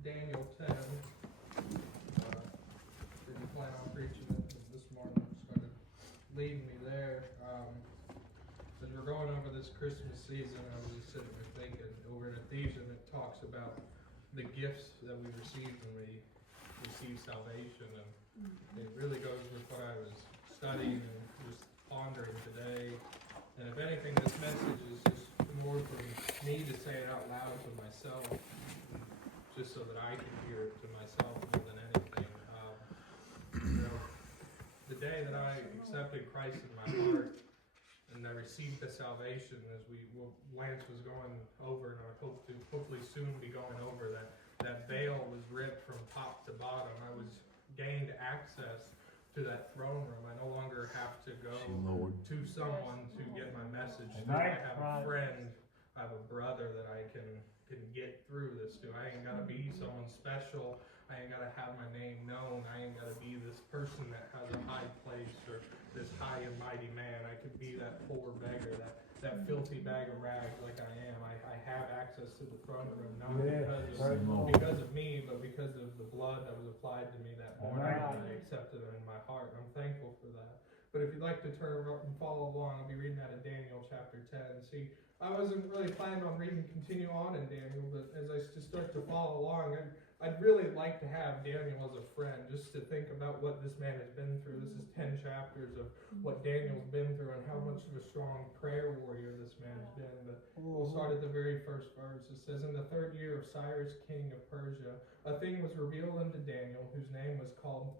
Daniel 10. Didn't plan on preaching it this morning. Started leading me there. As we're going over this Christmas season, I was just sitting there thinking, over in Ephesians, it talks about the gifts that we receive when we receive salvation, and it really goes with what I was studying and just pondering today. And if anything, this message is just more for me to say it out loud to myself, just so that I can hear it to myself more than anything. The day that I accepted Christ in my heart and I received the salvation, as Lance was going over, and I hope to hopefully soon be going over, that veil was ripped from top to bottom. I was gained access to that throne room. I no longer have to go to someone to get my message through. I have a friend, I have a brother that I can get through this to. I ain't gotta be someone special. I ain't gotta have my name known. I ain't gotta be this person that has a high place or this high and mighty man. I could be that poor beggar, that filthy bag of rags like I am. I have access to the throne room, not because of me, but because of the blood that was applied to me that morning, and I accepted it in my heart. I'm thankful for that. But if you'd like to turn up and follow along, I'll be reading out of Daniel chapter 10. See, I wasn't really planning on continue on in Daniel, but as I just start to follow along, I'd really like to have Daniel as a friend, just to think about what this man has been through. This is 10 chapters of what Daniel's been through and how much of a strong prayer warrior this man's been. But we'll start at the very first verse. It says, "In the 3rd year of Cyrus, king of Persia, a thing was revealed unto Daniel, whose name was called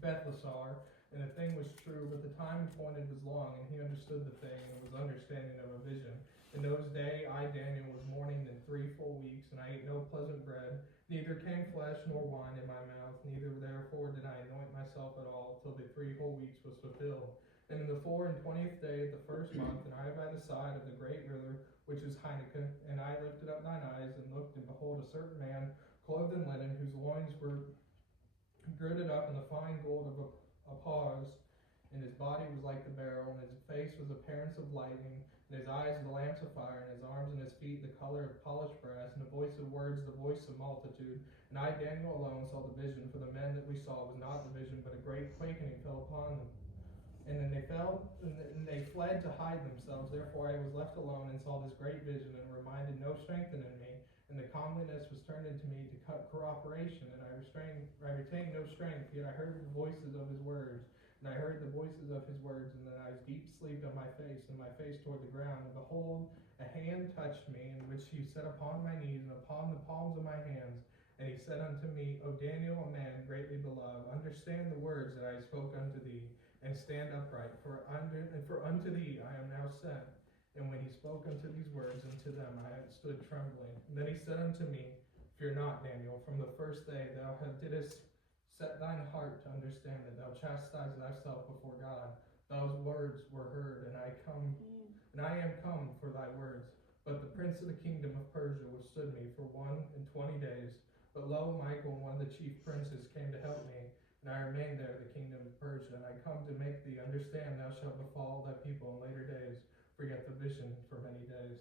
Bethesar. And the thing was true, but the time appointed was long, and he understood the thing, and was understanding of a vision. In those days I, Daniel, was mourning in 3 full weeks, and I ate no pleasant bread, neither came flesh nor wine in my mouth, neither therefore did I anoint myself at all, till the 3 whole weeks was fulfilled. And in the 24th day of the 1st month, and I by the side of the great river, which is Heineken, and I lifted up mine eyes, and looked, and behold, a certain man, clothed in linen, whose loins were girded up in the fine gold of a pause, and his body was like the beryl, and his face was appearance of lightning, and his eyes the lamps of fire, and his arms and his feet the color of polished brass, and a voice of words, the voice of multitude. And I, Daniel, alone saw the vision, for the men that we saw was not the vision, but a great quaking fell upon them. And then they fled to hide themselves. Therefore I was left alone, and saw this great vision, and reminded no strength in me. And the comeliness was turned into me to cut cooperation, and I retained no strength, yet I heard the voices of his words. And I heard the voices of his words, and then I was deep asleep on my face, and my face toward the ground. And behold, a hand touched me, in which he set upon my knees, and upon the palms of my hands. And he said unto me, O Daniel, a man greatly beloved, understand the words that I spoke unto thee, and stand upright, for unto thee I am now sent. And when he spoke unto these words unto them, I stood trembling. And then he said unto me, Fear not, Daniel, from the first day thou didst set thine heart to understand that thou chastise thyself before God. Those words were heard, and I am come for thy words. But the prince of the kingdom of Persia withstood me for 21 days. But lo, Michael, one of the chief princes, came to help me, and I remained there in the kingdom of Persia. And I come to make thee understand thou shalt befall thy people in later days. Forget the vision for many days."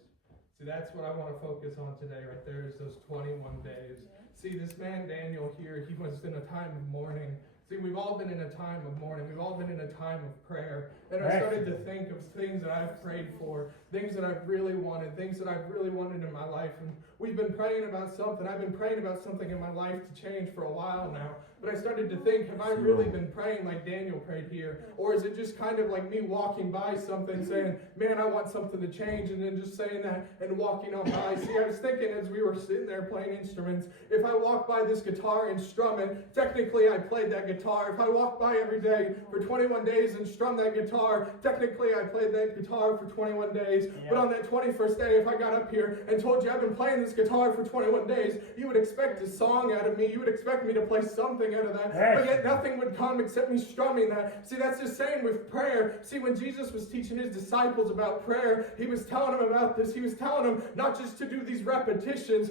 See, that's what I want to focus on today right there, is those 21 days. See, this man Daniel here, he was in a time of mourning. See, we've all been in a time of mourning. We've all been in a time of prayer. And I started to think of things that I've prayed for, things that I've really wanted, things that I've really wanted in my life. And we've been praying about something. I've been praying about something in my life to change for a while now. But I started to think, have I really been praying like Daniel prayed here? Or is it just kind of like me walking by something saying, man, I want something to change, and then just saying that and walking on by? See, I was thinking as we were sitting there playing instruments, if I walk by this guitar and strum it, technically I played that guitar. If I walk by every day for 21 days and strum that guitar, technically I played that guitar for 21 days. Yeah. But on that 21st day, if I got up here and told you I've been playing this guitar for 21 days, you would expect a song out of me. You would expect me to play something out of that. Yes. But yet nothing would come except me strumming that. See, that's the same with prayer. See, when Jesus was teaching his disciples about prayer, he was telling them about this. He was telling them not just to do these repetitions.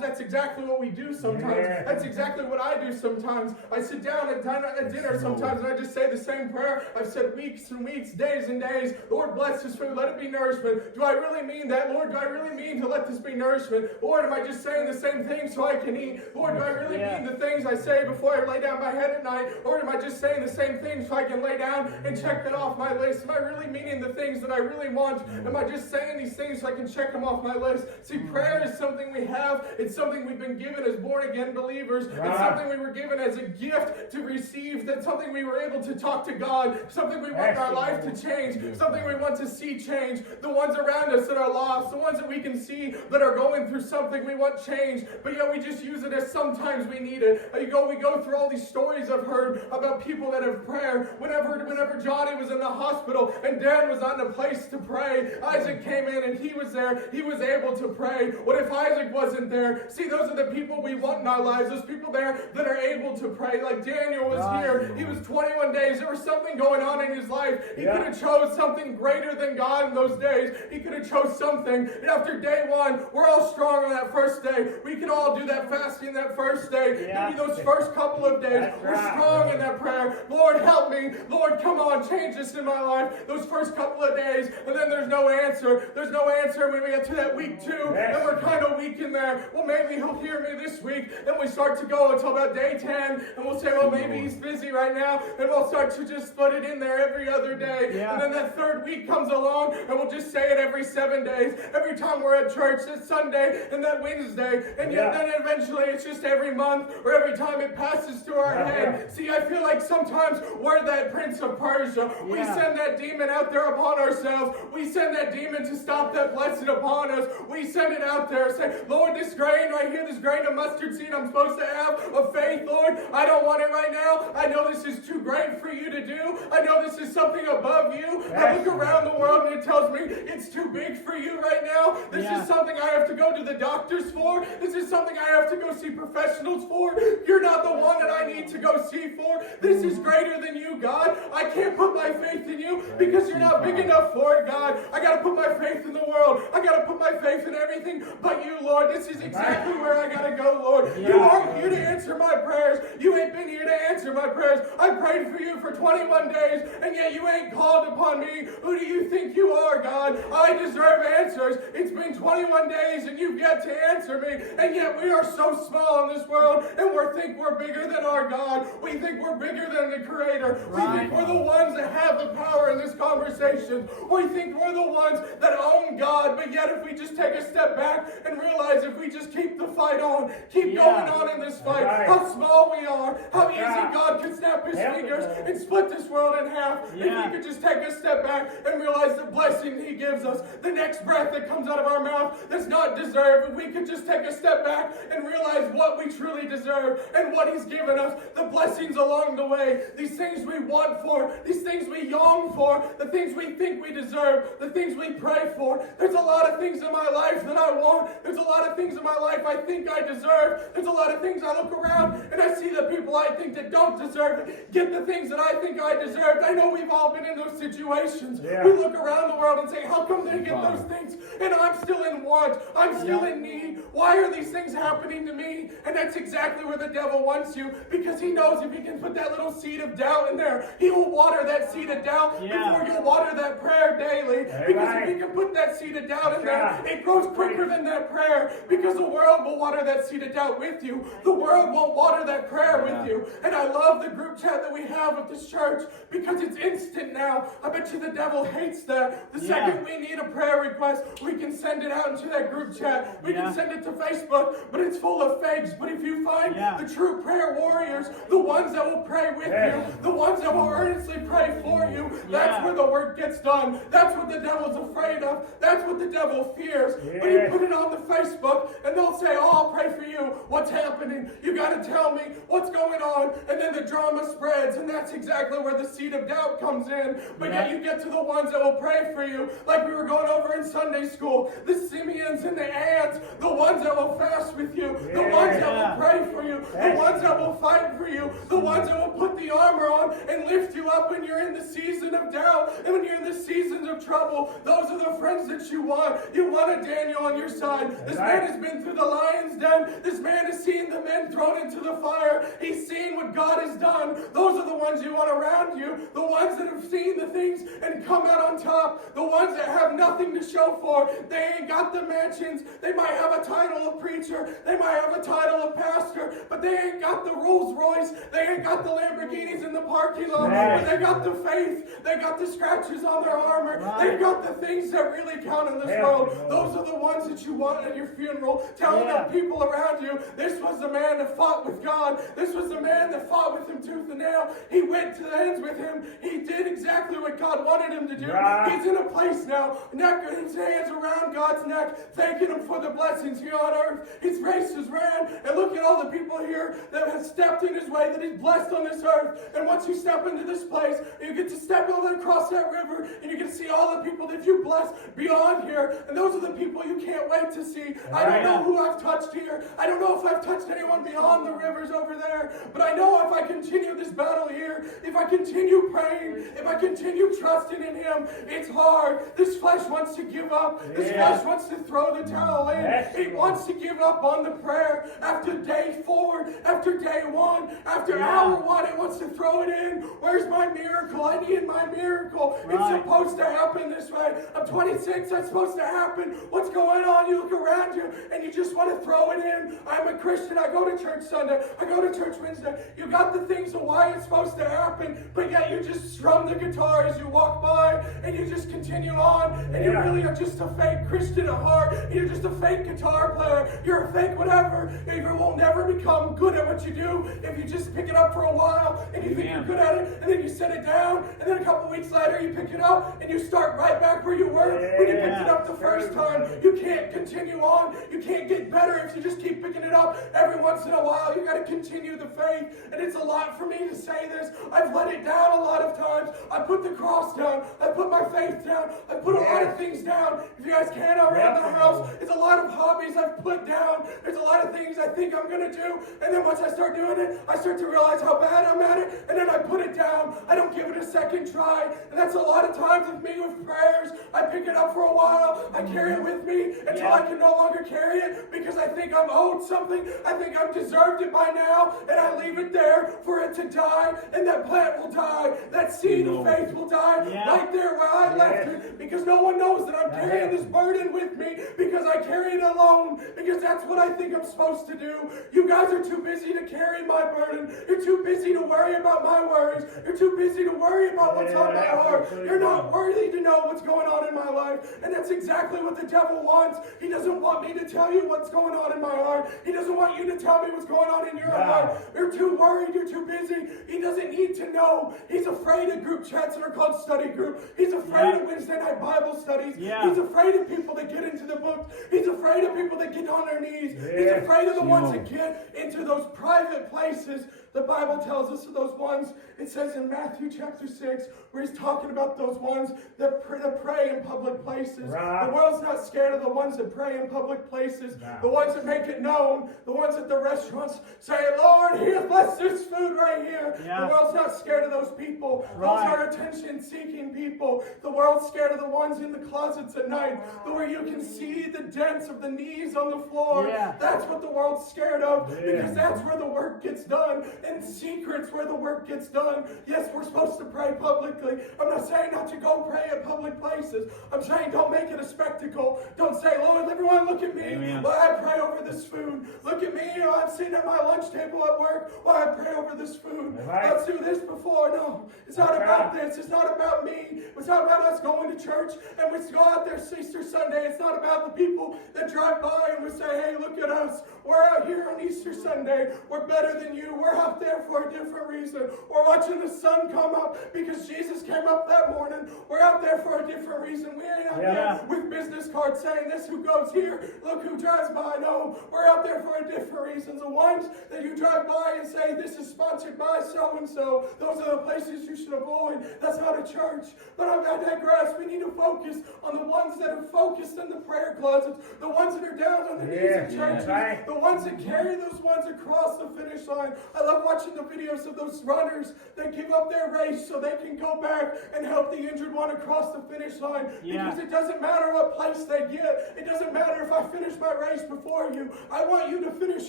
That's exactly what we do sometimes. Yeah. That's exactly what I do sometimes. I sit down at dinner sometimes and I just say the same prayer I've said weeks and weeks, days and days. Lord, bless this food. Let it be nourishment? Do I really mean that, Lord? Do I really mean to let this be nourishment? Lord, am I just saying the same things so I can eat? Lord, do I really mean the things I say before I lay down my head at night? Or am I just saying the same things so I can lay down and check that off my list? Am I really meaning the things that I really want? Am I just saying these things so I can check them off my list? See, prayer is something we have. It's something we've been given as born-again believers. It's something we were given as a gift to receive. That's something we were able to talk to God. Something we want our life to change. Something we want to see change. The ones around us that are lost. The ones that we can see that are going through something we want change. But yet we just use it as sometimes we need it. We go through all these stories I've heard about people that have prayer. Whenever Johnny was in the hospital and Dan was not in a place to pray, Isaac came in and he was there. He was able to pray. What if Isaac wasn't there? See, those are the people we want in our lives. Those people there that are able to pray. Like Daniel was here. He was 21 days. There was something going on in his life. He could have chose something greater than God in those days. He could have chose something. And after day one, we're all strong on that first day. We can all do that fasting that first day. Maybe those first couple of days, we're strong in that prayer. Lord, help me. Lord, come on, change this in my life. Those first couple of days, and then there's no answer. There's no answer when we get to that week 2, and we're kind of weak in there. Well, maybe he'll hear me this week, and we start to go until about day 10, and we'll say, well, maybe he's busy right now, and we'll start to just put it in there every other day. And then that third week comes along, and we'll just say it every 7 days. Every time we're at church, that Sunday and that Wednesday, and yet then eventually it's just every month, or every time it passes through our head. See, I feel like sometimes we're that prince of Persia. We send that demon out there upon ourselves. We send that demon to stop that blessing upon us. We send it out there. Say, Lord, this grain right here, this grain of mustard seed I'm supposed to have of faith, Lord, I don't want it right now. I know this is too great for you to do. I know this is something above you. I look around the world and it tells me it's too big for you right now. This is something I have to go to the doctors for. This is something I have to go see professionals for. You're not the one that I need to go see for. This is greater than you, God. I can't put my faith in you because you're not big enough for it, God. I got to put my faith in the world. I got to put my faith in everything but you, Lord. This is exactly where I got to go, Lord. You aren't here to answer my prayers. You ain't been here to answer my prayers. I prayed for you for 21 days, and yet you ain't called upon me. Who do you think you are, God? I deserve answers. It's been 21 days, and you've yet to answer me, and yet we are so small in this world, and we think we're bigger than our God. We think we're bigger than the Creator. We think we're the ones that have the power in this conversation. We think we're the ones that own God, but yet if we just take a step back and realize if we just keep the fight on, keep going on in this fight, how small we are, how easy God could snap his fingers and split this world in half. If we could just take a step back and realize the blessing he gives us, the next breath that comes out of our mouth that's not deserved, if we could just take a step back and realize what we truly deserve and what he's given us, the blessings along the way, these things we want for, these things we yearn for, the things we think we deserve, the things we pray for. There's a lot of things in my life that I want. There's a lot of things in my life I think I deserve. There's a lot of things I look around and I see the people I think that don't deserve it get the things that I think I deserved. I know we've all been in those situations. We look around the world and say, how come they get those things and I'm still in want? I'm still in need. Why are these things happening to me? And that's exactly where the devil wants you, because he knows if he can put that little seed of doubt in there, he will water that seed of doubt before you'll water that prayer daily. Because if he can put that seed of doubt in there, it grows quicker than that prayer, because the world will water that seed of doubt with you. The world won't water that prayer with you. And I love the group chat that we have at this church because it's instant now. I bet you the devil hates that. The second we need a prayer request, we can send it out into that group chat. We can send it to Facebook, but it's full of fakes. But if you find the true prayer warriors, the ones that will pray with you, the ones that will earnestly pray for you, that's where the work gets done. That's what the devil's afraid of. That's what the devil fears. But you put it on the Facebook, and they'll say, oh, I'll pray for you. What's happening? You got to tell me what's going on. And then the drama spreads, and that's exactly where the seed of doubt comes in. But yet you get to the ones that will pray for you, like we were going over in Sunday school, the Simeons and the Anns, the ones that will fast with you, the ones that will pray pray for you, the ones that will fight for you, the ones that will put the armor on and lift you up when you're in the season of doubt and when you're in the seasons of trouble. Those are the friends that you want. You want a Daniel on your side. This man has been through the lion's den. This man has seen the men thrown into the fire. He's seen what God has done. Those are the ones you want around you. The ones that have seen the things and come out on top. The ones that have nothing to show for. They ain't got the mansions. They might have a title of preacher. They might have a title of pastor. But they ain't got the Rolls Royce. They ain't got the Lamborghinis in the parking lot. But they got the faith. They got the scratches on their armor. They've got the things that really count in this world. Those are the ones that you want at your funeral. Telling the people around you, this was the man that fought with God. This was the man that fought with him tooth and nail. He went to the ends with him. He did exactly what God wanted him to do. He's in a place now, his hands around God's neck, thanking him for the blessings here on earth. His race is ran, and look at all the people here that have stepped in his way, that he's blessed on this earth. And once you step into this place, you get to step over across that river, and you can see all the people that you blessed beyond here. And those are the people you can't wait to see. I don't know who I've touched here. I don't know if I've touched anyone beyond the rivers over there. But I know if I continue this battle here, if I continue praying, if I continue trusting in him, it's hard. This flesh wants to give up. This flesh wants to throw the towel in. It wants to give up on the prayer. After day 4, after day 1, after hour 1, it wants to throw it in. Where's my miracle? I need my miracle. It's supposed to happen this way. I'm 26. That's supposed to happen. What's going on? You look around you and you just want to throw it in. I'm a Christian. I go to church Sunday. I go to church Wednesday. You got the things of why it's supposed to happen, but yet you just strum the guitar as you walk by and you just continue on, and you really are just a fake Christian at heart. You're just a fake guitar player. You're a fake whatever. You will never become good at what you do if you just pick it up for a while and you think you're good at it, and then you set it down, and then a couple weeks later you pick it up and you start right back where you were when you picked it up the first time. You can't continue on. You can't get better if you just keep picking it up every once in a while. You got to continue the faith, and it's a lot for me to say this. I've let it down a lot of times. I put the cross down. I put my faith down. I put a lot of things down. If you guys can around the house, it's a lot of hobbies I've put down. There's a lot of things I think I'm going to do, and then once I start doing it, I start to realize how bad I'm at it, and then I put it down. I don't give it a second try, and that's a lot of times with me with prayers. I pick it up for a while. I carry it with me until I can no longer carry it because I think I'm owed something. I think I've deserved it by now, and I leave it there for it to die, and that plant will die. That seed of faith will die right there where I left it, because no one knows that I'm carrying this burden with me because I carry it alone, because that's what I think I'm supposed to do. You guys are too busy to carry my burden. You're too busy to worry about my worries. You're too busy to worry about what's on my heart. You're not worthy to know what's going on in my life, and that's exactly what the devil wants. He doesn't want me to tell you what's going on in my heart. He doesn't want you to tell me what's going on in your heart. You're too worried. You're too busy. He doesn't need to know. He's afraid of group chats that are called study group. He's afraid of Wednesday night Bible studies. He's afraid of people that get into the books. He's afraid of people that get on their knees. He's afraid of the ones that get into those private places. The Bible tells us of those ones. It says in Matthew chapter 6, where he's talking about those ones that pray in public places. The world's not scared of the ones that pray in public places. The ones that make it known. The ones at the restaurants say, Lord, here, bless this food right here. The world's not scared of those people. Those are attention-seeking people. The world's scared of the ones in the closets at night, where you can see the dents of the knees on the floor. That's what the world's scared of, because that's where the work gets done. In secret's where the work gets done. Yes, we're supposed to pray publicly. I'm not saying not to go pray at public places. I'm saying don't make it a spectacle. Don't say, Lord, everyone look at me while I pray over this food. Look at me, I'm sitting at my lunch table at work while I pray over this food. Let's do this before. No, it's not about this. It's not about me. It's not about us going to church and we go out there Easter Sunday. It's not about the people that drive by and we say, hey, look at us. We're out here on Easter Sunday. We're better than you. We're out there for a different reason. We're watching the sun come up because Jesus came up that morning. We're out there for a different reason. We ain't out there with business cards saying this who goes here, look who drives by. No, we're out there for a different reasons. The ones that you drive by and say, this is sponsored by so-and-so. Those are the places you should avoid. That's not a church. But I digress. We need to focus on the ones that are focused in the prayer closets, the ones that are down on their knees in churches, the ones that carry those ones across the finish line. I love watching the videos of those runners that give up their race so they can go back and help the injured one across the finish line. Because it doesn't matter what place they get. It doesn't matter if I finish my race before you. I want you to finish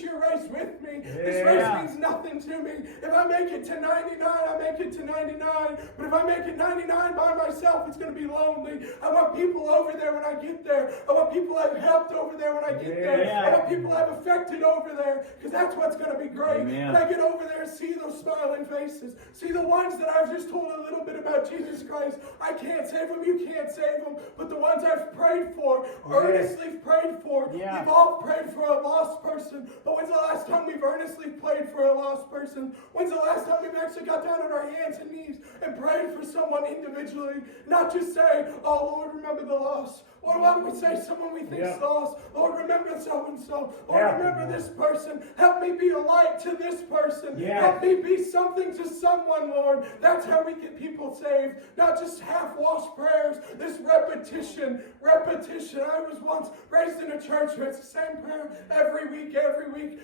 your race with me. This race means nothing to me. If I make it to 99, I make it to 99. But if I make it 99 by myself, it's going to be lonely. I want people over there when I get there. I want people I've helped over there when I get there. I want people I've affected over there, because that's what's going to be great. When I get over there and see those smiling faces, see the ones that I've just told a little bit about Jesus Christ. I can't save them, you can't save them, but the ones I've prayed for, earnestly prayed for. We've all prayed for a lost person, but when's the last time we've earnestly prayed for a lost person? When's the last time we've actually got down on our hands and knees and prayed for someone individually? Not just say, oh Lord, remember the lost. Or why don't we say someone we think's lost? Lord, remember so-and-so. Lord, remember this person. Help me be a light to this person. Help me be something to someone, Lord. That's how we get people saved. Not just half-washed prayers. This repetition. I was once raised in a church where it's the same prayer every week.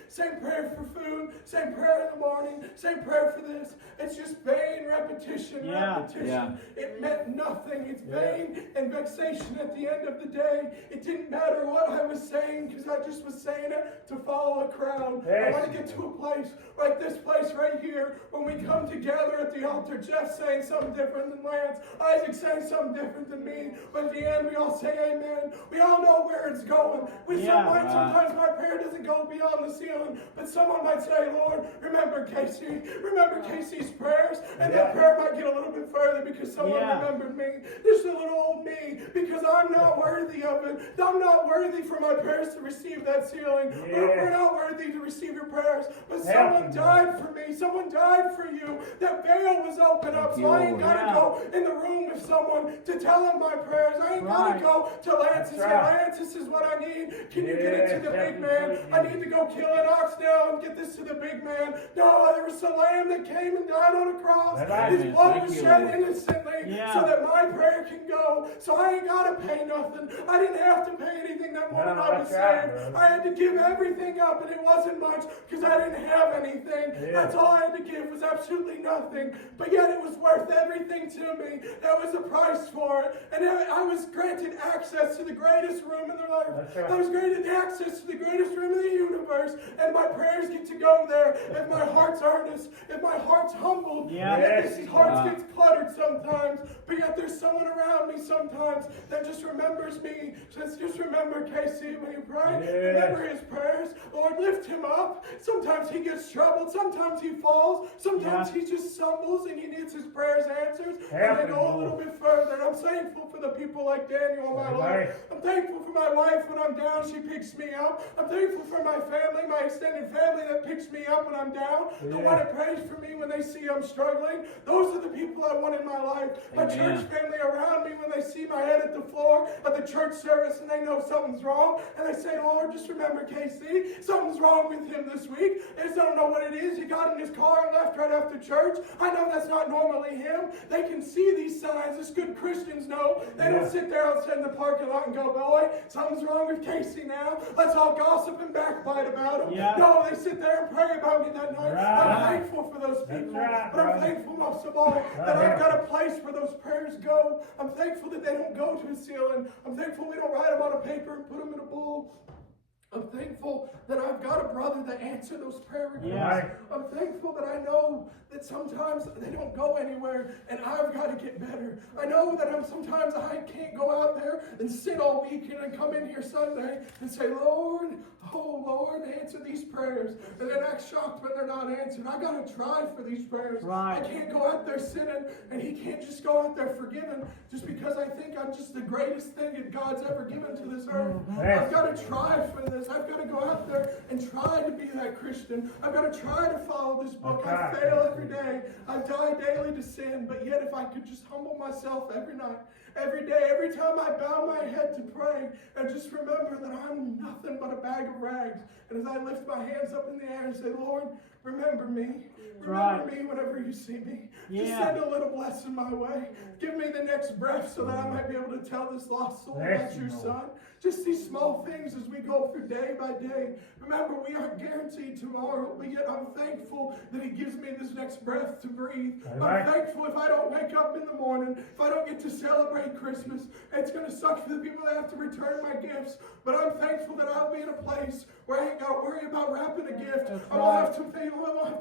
Same prayer for food. Same prayer in the morning. Same prayer for this. It's just vain repetition. It meant nothing. It's vain and vexation at the end of the day. It didn't matter what I was saying, because I just was saying it to follow a crowd. I want to get to a place like this place right here, when we come together at the altar. Jeff saying something different than Lance, Isaac saying something different than me, but at the end we all say amen. We all know where it's going. Sometimes my prayer doesn't go beyond the ceiling, but someone might say, Lord, remember Casey. Remember Casey's prayers. And that prayer might get a little bit further because someone remembered me. Just a little old me, because I'm not worthy of it. I'm not worthy for my prayers to receive that ceiling. We're not worthy to receive your prayers. But someone died for me. Someone died for you. That veil was open up. So I ain't got to go in the room with someone to tell them my prayers. I ain't got to go to Lance and say, Lance, this is what I need. Can you get it to the big man? I need to go kill an ox now and get this to the big man. No, there was a lamb that came and died on a cross. His blood was shed innocently so that my prayer can go. So I ain't got to pay nothing. I didn't have to pay anything that morning I was saved. I had to give everything up, and it wasn't much because I didn't have anything. That's all I had to give, was absolutely nothing. But yet it was worth everything to me. That was the price for it. And I was granted access to the greatest room in their life. I was granted access to the greatest room in the universe. And my prayers get to go there if my heart's earnest, if my heart's humbled. This heart gets cluttered sometimes, but yet there's someone around me sometimes that just remembers me. Says, just remember Casey when you pray. Remember his prayers. Lord, lift him up. Sometimes he gets troubled. Sometimes he falls. Sometimes he just stumbles and he needs his prayers answered. And they go a little bit further. And I'm thankful for the people like Daniel in my life. I'm thankful for my wife when I'm down. She picks me up. I'm thankful for my family, my extended family that picks me up when I'm down. The one that prays for me when they see I'm struggling. Those are the people I want in my life. My church family around me when they see my head at the floor at the church service and they know something's wrong. And they say, Lord, just remember Casey. Something's wrong with him this week. They just don't know what it is. He got in his car and left right after church. I know that's not normally him. They can see these signs. As good Christians know. They don't sit there outside in the parking lot and go, boy, something's wrong with Casey now. Let's all gossip and backbite about him. No, they sit there and pray about me that night. I'm thankful for those people. But I'm thankful most of all that I've got a place where those prayers go. I'm thankful that they don't go to a ceiling. I'm thankful we don't write them on a paper and put them in a bowl. I'm thankful that I've got a brother that answers those prayer requests. I'm thankful that I know that sometimes they don't go anywhere and I've got to get better. I know that sometimes I can't go out there and sit all weekend and come in here Sunday and say, Lord, oh Lord, answer these prayers. And then act shocked when they're not answered. I got to try for these prayers. I can't go out there sinning and he can't just go out there forgiven just because I think I'm just the greatest thing that God's ever given to this earth. I've got to try for this. this. I've got to go out there and try to be that Christian. I've got to try to follow this book. I fail every day. I die daily to sin. But yet if I could just humble myself every night, every day, every time I bow my head to pray, and just remember that I'm nothing but a bag of rags. And as I lift my hands up in the air and say, Lord, remember me. Remember me whenever you see me. Just send a little blessing my way. Give me the next breath so that I might be able to tell this lost soul about your son. Just these small things as we go through day by day. Remember, we aren't guaranteed tomorrow, but yet I'm thankful that he gives me this next breath to breathe. I'm thankful if I don't wake up in the morning, if I don't get to celebrate Christmas. It's going to suck for the people that have to return my gifts, but I'm thankful that I'll be in a place where I ain't got to worry about wrapping a gift. I won't have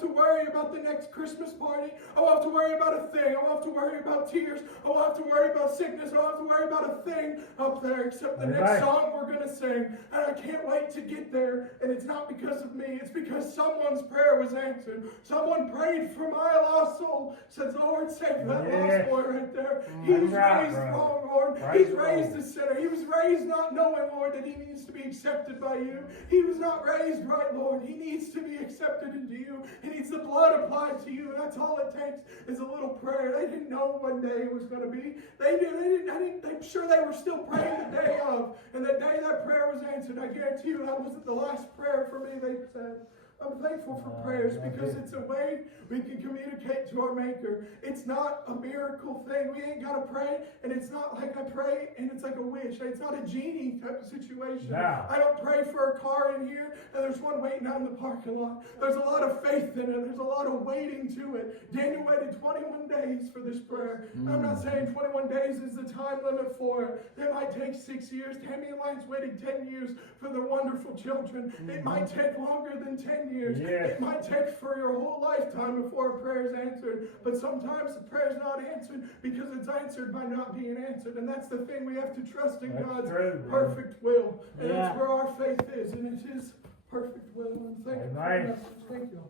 to worry about the next Christmas party. I won't have to worry about a thing. I won't have to worry about tears. I won't have to worry about sickness. I won't have to worry about a thing up there except the next song we're going to sing. And I can't wait to get there. And it's not because of me. It's because someone's prayer was answered. Someone prayed for my lost soul. Says, Lord, save that lost boy right there. He was raised wrong, Lord. He's raised a sinner. He was raised not knowing, Lord, that he needs to be accepted by you. He was not raised right, Lord. He needs to be accepted into you. He needs the blood applied to you. And that's all it takes is a little prayer. They didn't know one day it was going to be. I'm sure they were still praying the day of. And the day that prayer was answered, I guarantee you that wasn't the last prayer for me, they said. I'm thankful for prayers because it's a way we can communicate to our Maker. It's not a miracle thing. We ain't got to pray, and it's not like I pray and it's like a wish. It's not a genie type of situation. No. I don't pray for a car in here, and there's one waiting out in the parking lot. There's a lot of faith in it. There's a lot of waiting to it. Daniel waited 21 days for this prayer. I'm not saying 21 days is the time limit for it. It might take 6 years. Tammy and Lance waited 10 years for their wonderful children. It might take longer than 10 years. It might take for your whole lifetime before a prayer is answered. But sometimes the prayer is not answered because it's answered by not being answered. And that's the thing. We have to trust in God's perfect will. And that's where our faith is. And it's His perfect will. And thank you for the message. Thank you.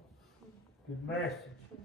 Good message.